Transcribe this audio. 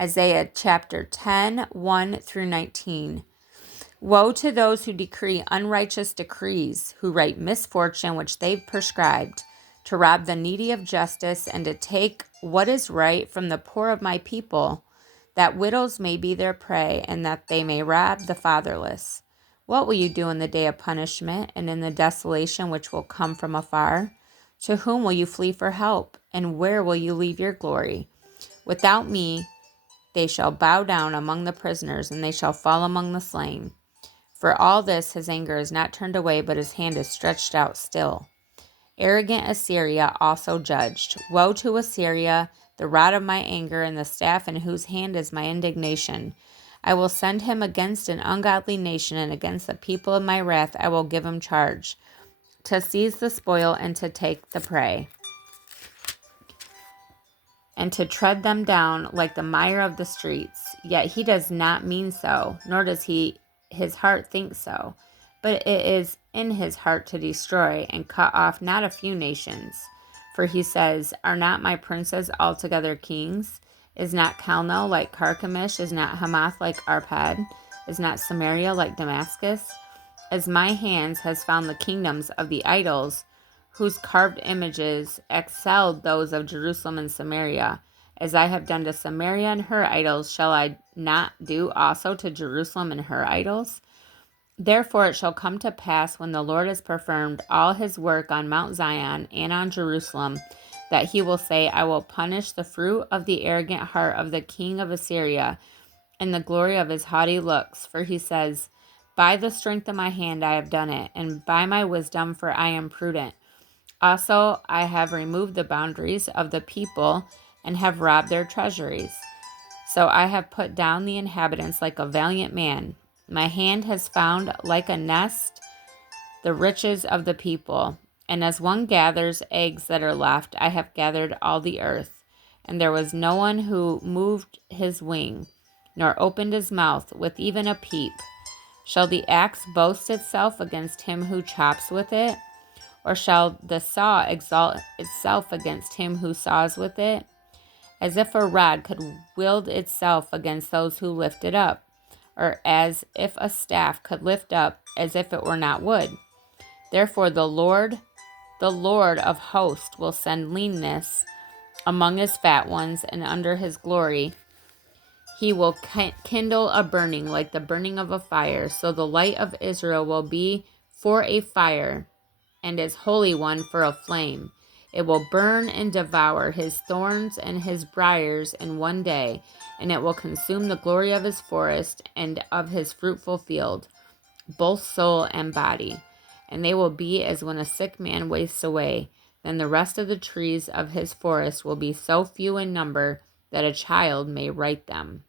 Isaiah chapter 10, 1 through 19. Woe to those who decree unrighteous decrees, who write misfortune which they've prescribed, to rob the needy of justice and to take what is right from the poor of my people, that widows may be their prey and that they may rob the fatherless. What will you do in the day of punishment and in the desolation which will come from afar? To whom will you flee for help, and where will you leave your glory? Without me they shall bow down among the prisoners, and they shall fall among the slain. For all this his anger is not turned away, but his hand is stretched out still. Arrogant Assyria also judged. Woe to Assyria, the rod of my anger, and the staff in whose hand is my indignation. I will send him against an ungodly nation, and against the people of my wrath I will give him charge, to seize the spoil and to take the prey, and to tread them down like the mire of the streets. Yet he does not mean so, nor does his heart think so. But it is in his heart to destroy and cut off not a few nations. For he says, Are not my princes altogether kings? Is not Calno like Carchemish? Is not Hamath like Arpad? Is not Samaria like Damascus? As my hands has found the kingdoms of the idols, whose carved images excelled those of Jerusalem and Samaria. As I have done to Samaria and her idols, shall I not do also to Jerusalem and her idols? Therefore it shall come to pass, when the Lord has performed all his work on Mount Zion and on Jerusalem, that he will say, I will punish the fruit of the arrogant heart of the king of Assyria, and the glory of his haughty looks. For he says, By the strength of my hand I have done it, and by my wisdom, for I am prudent. Also, I have removed the boundaries of the people and have robbed their treasuries. So I have put down the inhabitants like a valiant man. My hand has found like a nest the riches of the people. And as one gathers eggs that are left, I have gathered all the earth. And there was no one who moved his wing, nor opened his mouth with even a peep. Shall the axe boast itself against him who chops with it? Or shall the saw exalt itself against him who saws with it? As if a rod could wield itself against those who lift it up, or as if a staff could lift up as if it were not wood. Therefore the Lord of hosts, will send leanness among his fat ones, and under his glory he will kindle a burning like the burning of a fire. So the light of Israel will be for a fire, and his Holy One for a flame. It will burn and devour his thorns and his briars in one day, and it will consume the glory of his forest and of his fruitful field, both soul and body. And they will be as when a sick man wastes away. Then the rest of the trees of his forest will be so few in number that a child may write them.